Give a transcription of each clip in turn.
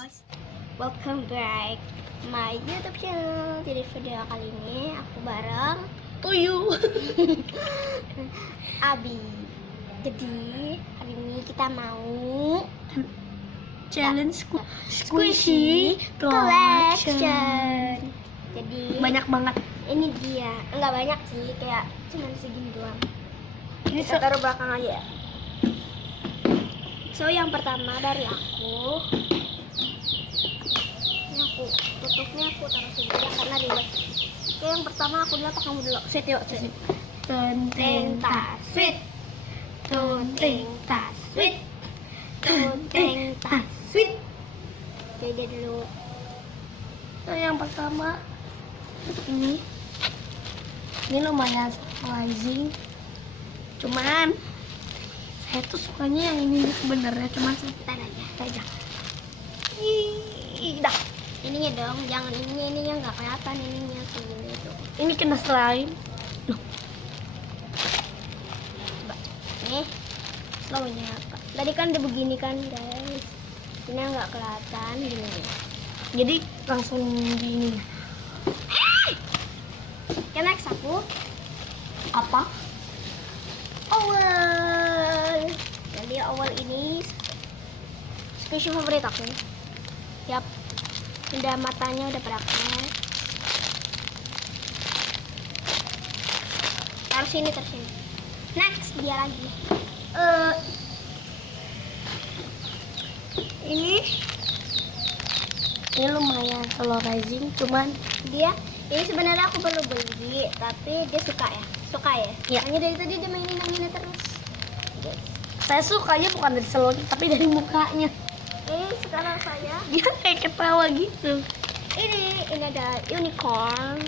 guys, welcome back my YouTube channel. Jadi video kali ini aku bareng Tuyul Abi. Jadi hari ini kita mau challenge squishy collection. Jadi banyak banget. ini dia, enggak banyak sih, kayak cuma segini doang. Ini Kita taruh belakang aja. So yang pertama dari aku, ini aku tutupnya aku taruh sini ya karena ribet. Oke, yang pertama aku dulu apa kamu dulu? Sit yuk, sit. Tenteng tas sweet, tunteng tas sweet, tunteng tas sweet. Oke, dia dulu. So, yang pertama ini lumayan surprising. Cuman saya tuh sukanya yang ini sebenarnya, cuman sebentar aja. Dah. Ininya dong, jangan ininya nggak kelihatan ininya tuh itu. Ini kena slime. Coba. Nih, slownya apa? Tadi kan udah begini kan guys. Ini nggak kelihatan gini. Jadi langsung di ini. Oke, next aku Apa? owl. Jadi owl ini squishy favorit aku. Yap, udah matanya udah praktek. Taruh sini. Next dia lagi. Ini lumayan surprising, cuman Dia ini sebenarnya aku perlu beli, tapi dia suka ya. Ya. Hanya dari tadi dia mainin terus. Yes. saya sukanya bukan dari selotnya, tapi dari mukanya. Sekarang saya Dia kayak ketawa gitu. ini ada unicorn.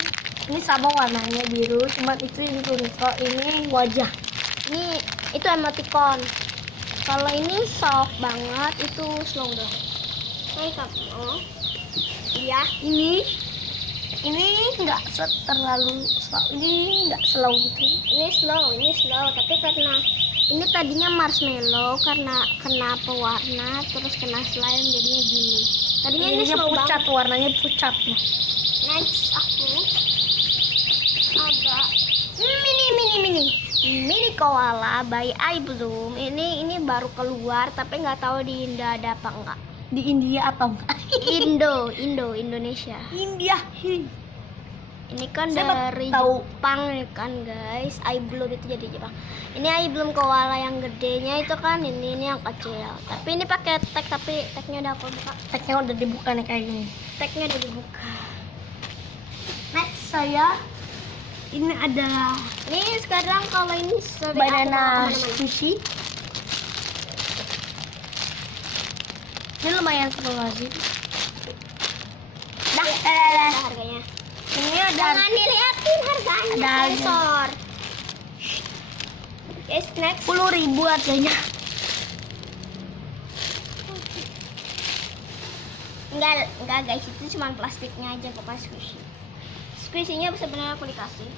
Ini sama warnanya biru, cuman itu unicorn, ini wajah. Ini itu emoticon. Kalau ini soft banget, itu slow dong. Hey kamu. Iya. Ini nggak terlalu slow, ini nggak slow gitu. Ini slow, tapi karena ini tadinya marshmallow, karena kena pewarna terus kena slime jadinya gini. Tadinya ini Ininya slow pucat, banget. warnanya pucat. Next aku ada mini koala by iBloom. Ini baru keluar, tapi nggak tahu di Indo ada apa enggak. Di India atau enggak? Indonesia. India. Ini kan Saya dari tahu. Jepang ya kan guys. iBloom itu jadi Jepang. Ini iBloom koala yang gedenya itu kan, ini yang kecil. Tapi ini pakai tag, tapi tagnya udah aku buka. Tagnya udah dibuka nih kayak gini. Tagnya udah dibuka. Next saya ini ada Ini sekarang kalau ini sering aku banana bawa kemana-mana. squishy. Ini lumayan surprising. Dah, harganya. Ini ada Jangan dilihatin harganya, Ada harga. sensor. Yes, next. 10.000 harganya. Enggak guys, itu cuma plastiknya aja kok pas squishy. Squishy-nya sebenarnya aku dikasih.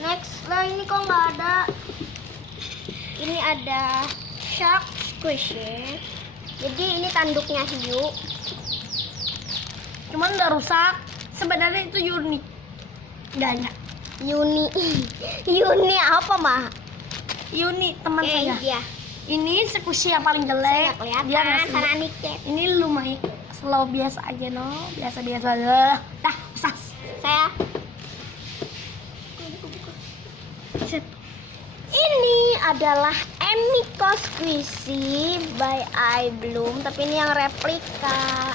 Next, lah ini kok nggak ada. Ini ada shark squishy. Jadi ini tanduknya hiu. Cuman udah rusak. Sebenarnya itu unik. Enggak. Yuni apa mah? Yuni teman saya. Iya. Ini squishy yang paling Saya jelek. nggak kelihatan Dia nggak karena sedih. niket. Ini lumayan slow biasa aja no. Biasa aja. Dah, sas. Saya Sip. ini adalah Emiko Squishy by iBloom, tapi ini yang replika.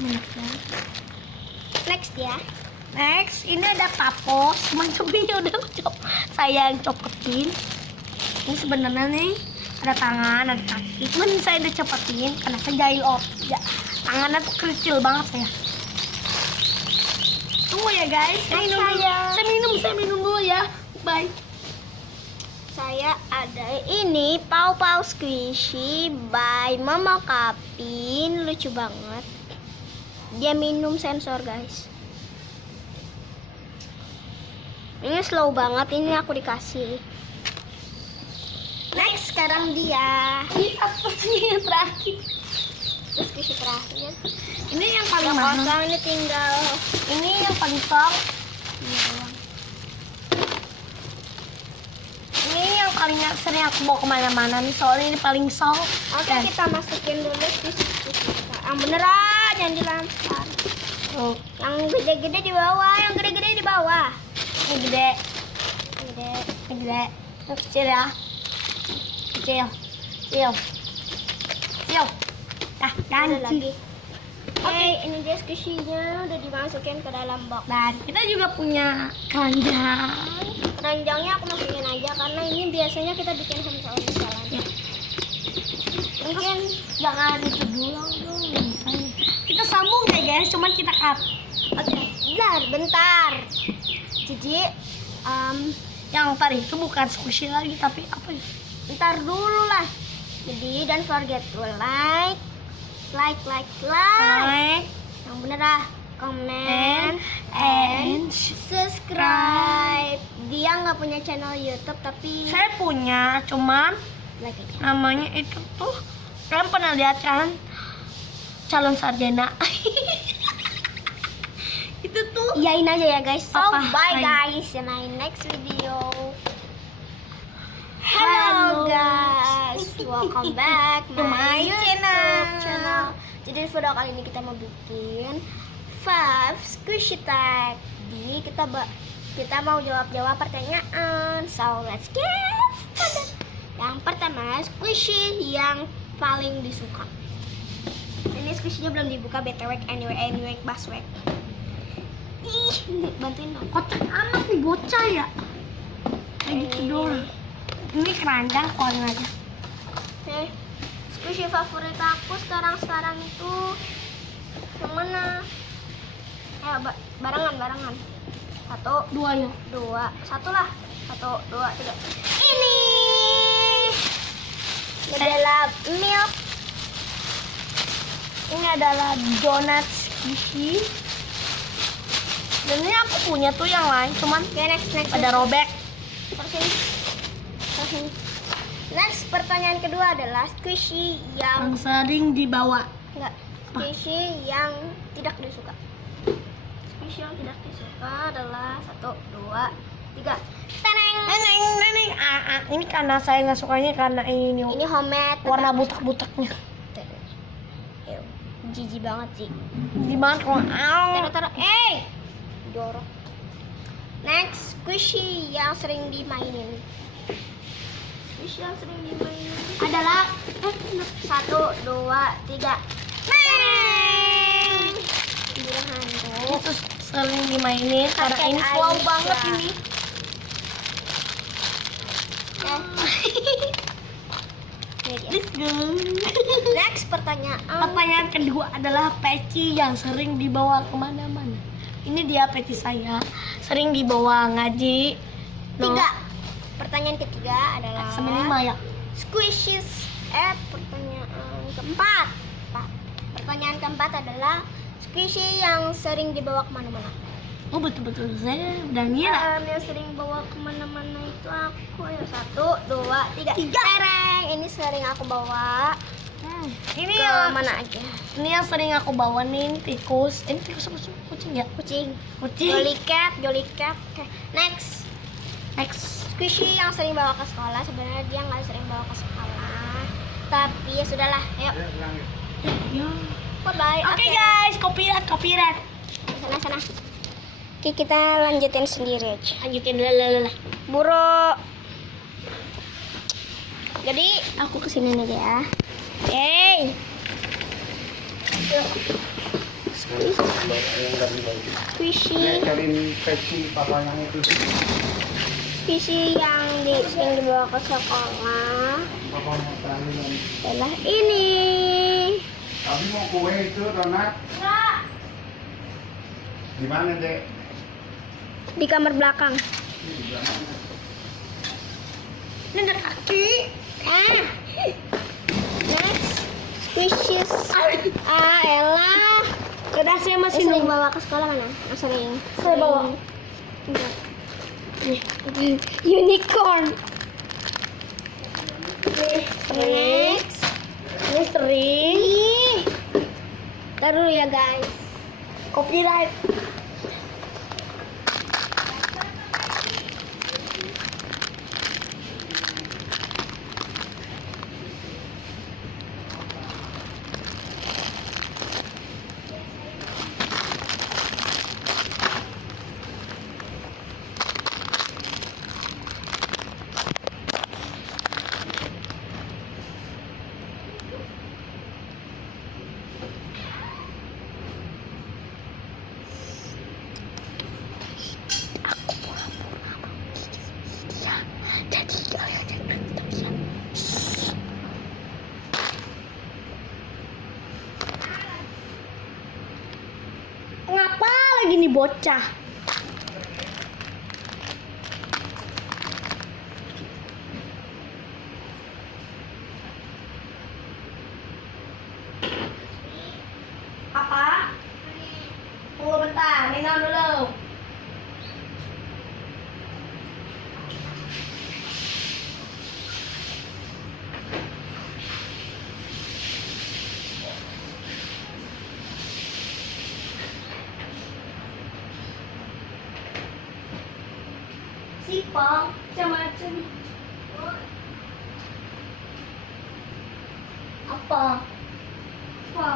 Enak banget. Next ya. Next, ini ada tapos. Cuman cobinya udah saya yang copetin. Ini sebenarnya nih ada tangan, ada kaki. Cuman saya udah copetin karena saya jahil ya. Tangannya tuh kecil banget saya. Tunggu ya guys. Saya minum dulu ya. Bye. Saya ada ini Pau Squishy by Mama Kapin, lucu banget. Dia minum sensor guys. Ini slow banget, ini aku dikasih. Next, sekarang dia. Ini apa sih yang terakhir? Terus squishy terakhir. Ini yang paling Yang mahal. kosong ini tinggal Ini yang paling sok. ini doang. Ini yang paling sering aku bawa kemana-mana nih, soalnya ini paling sok. Oke, kita masukin dulu squishy kita. Yang beneran, jangan dilempar. Tuh, Yang gede-gede di bawah, yang gede-gede di bawah. ini gede, Gede. ini gede. Yang kecil ya. Kecil. Kecil. Kecil. Nah, Ada ganti. lagi. Oke, ini dia squishy-nya udah dimasukin ke dalam box. Dan kita juga punya keranjang. Keranjangnya aku masukin aja karena ini biasanya kita bikin home salad. Ya. Mungkin Jangan itu dulu dong, misalnya. Kita sambung ya guys, cuman kita cut. oke, bentar. Jadi, Yang tadi itu bukan squishy lagi, tapi apa ya? bentar dulu lah. Jadi, don't forget to like. Like, Yang bener ah, comment, and subscribe. Dia nggak punya channel YouTube tapi saya punya, cuman like aja. namanya itu tuh, kalian pernah lihat kan calon sarjana? Itu tuh Iyain aja ya guys. So Apa? bye Hai. guys in my next video. Hello, Hello guys, welcome back To my YouTube channel. Jadi video kali ini kita mau bikin 5 squishy tag. Jadi kita mau jawab pertanyaan. So let's get started. Yang pertama, squishy yang paling disuka. Ini squishy-nya belum dibuka, btw anyway baswek. Ih, bantuin dong. kocak amat nih bocah ya. Kayak gitu doang. Ini keranjang, keluarin aja. Oke, squishy favorit aku sekarang itu yang mana? Ayo barengan. 1, Dua ya. 2, 1 lah. 1, 2, 3. Ini adalah milk. Ini adalah donat squishy. Dan ini aku punya tuh yang lain, cuman Oke, next. pada robek. Terus. Next, pertanyaan kedua adalah squishy Yang yang sering dibawa. enggak, squishy yang tidak disuka. Squishy yang tidak disuka adalah 1, 2, 3. Teneng. Neneng. Ini karena saya nggak sukanya karena ini Ini homemade. warna butak-butaknya. Ew, jijik banget sih. Gimana kalau Taruh. Jorok. Next, squishy yang sering dimainin. Squishy yang sering dimainin adalah 1, 2, 3. Neng. Bilang hantu. itu sering dimainin karena Pakai ini slow Aisyah. banget ini. Ini dia. Let's go. Next, pertanyaan. Pertanyaan kedua adalah peci yang sering dibawa kemana-mana. Ini dia peci saya, sering dibawa ngaji. No. 3. Pertanyaan ketiga adalah Sampai 5 ya. squishies. Pertanyaan keempat. Pertanyaan keempat adalah squishy yang sering dibawa kemana-mana. Oh betul-betul saya udah ngira. Yang sering bawa kemana-mana itu aku. Ayo 1, 2, 3. Tereng. Ini sering aku bawa Ini ke yang mana aja. ini yang sering aku bawa nih tikus. Ini tikus apa sih? Kucing ya? Kucing. Kucing. Jolly cat. Oke. Next. Squishy yang sering bawa ke sekolah. Sebenarnya dia nggak sering bawa ke sekolah. Tapi ya sudahlah. Ayo. Ya. Bye. Oke guys, copyright. Sana. Oke, kita lanjutin sendiri aja. Lanjutin lah. Buru. Jadi aku kesini aja ya. Hey. Squishy. Cariin peci papa yang itu Squishy yang sering dibawa ke sekolah papa mau tanya adalah ini. tapi mau kue itu donat di mana dek Di kamar belakang. Ini ada kaki. Next, squishies. Elah. Udah saya masih Sering nunggu. bawa ke sekolah mana? Sering. Saya bawa. Enggak. Nih. Unicorn. Next. Next. Ini sering. Ih, Ntar dulu ya guys. Copyright. Ngapa lagi nih bocah? Apa? Tunggu bentar, minum dulu. Sipang, macam-macam. Apa? Apa?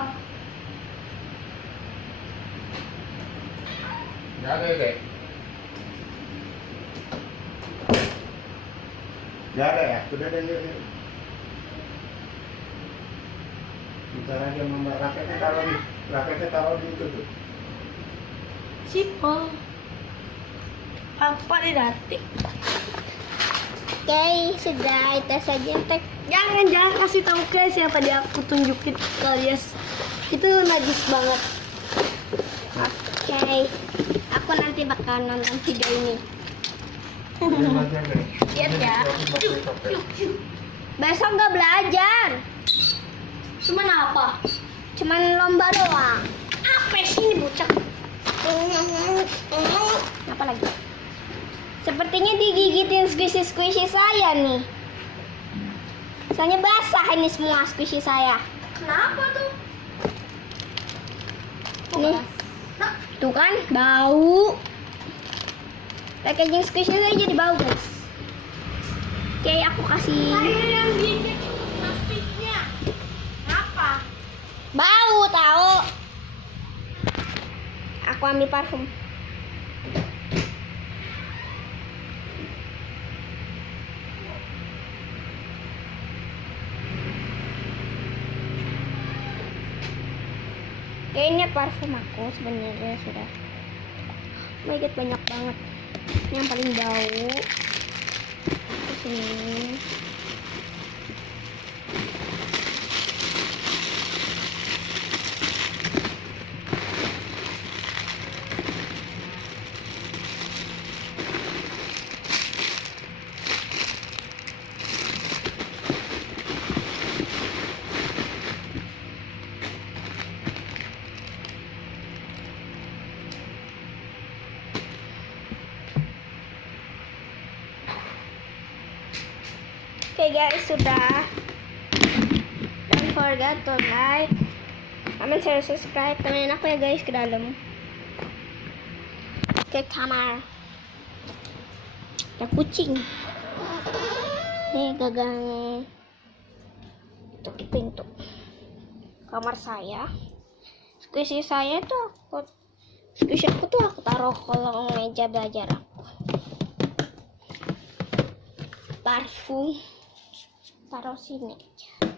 Nggak ada dek. Nggak ada ya? Sudah deh yuk. Bentar aja mama raketnya taruh di itu tuh. Sipang. Apa didatik? Oke, sudah itu saja tek. Jangan kasih tahu guys yang tadi aku tunjukin ke kalian. Itu najis banget. Oke, aku nanti bakal nonton video ini. Diam aja deh. Lihat ya. Besok nggak belajar, Cuman apa? cuman lomba doang. Apa sih ini bocah? Apa lagi? Sepertinya digigitin squishy saya nih. Soalnya basah ini semua squishy saya. Kenapa tuh? Nih, tuh kan bau. Packaging squishy saya jadi bau guys. Oke, aku kasih. Yang gigit plastiknya. Apa? Bau tahu. Aku ambil parfum. Kayaknya parfum aku sebenarnya sudah. Oh my god, banyak banget. Ini yang paling bau. Terus ini. Oke guys, sudah. Don't forget to like, comment, share, subscribe. Temenin aku ya guys ke dalam. Ke kamar. Ada kucing. Nih gagang tuh pintu kamar saya. Squishy saya tuh squishy aku tuh aku taruh kolong meja belajar aku. Parfum taruh sini aja.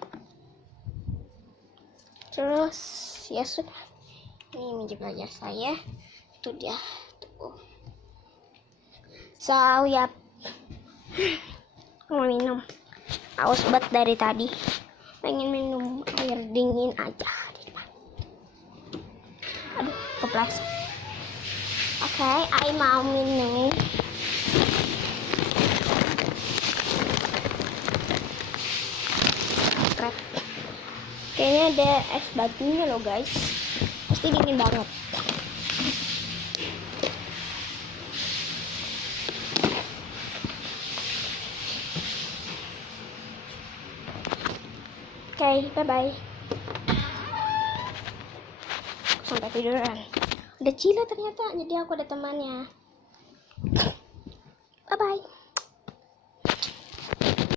Terus ya sudah, ini meja belajar saya, itu dia tuh. So ya, mau minum, haus banget dari tadi, pengen minum air dingin aja di depan. Aduh, kepleset. Oke, I mau minum. Kayaknya ada es batunya loh guys, pasti dingin banget. Oke, bye bye. sampai tiduran. Udah Cila ternyata, jadi aku ada temannya. Bye bye.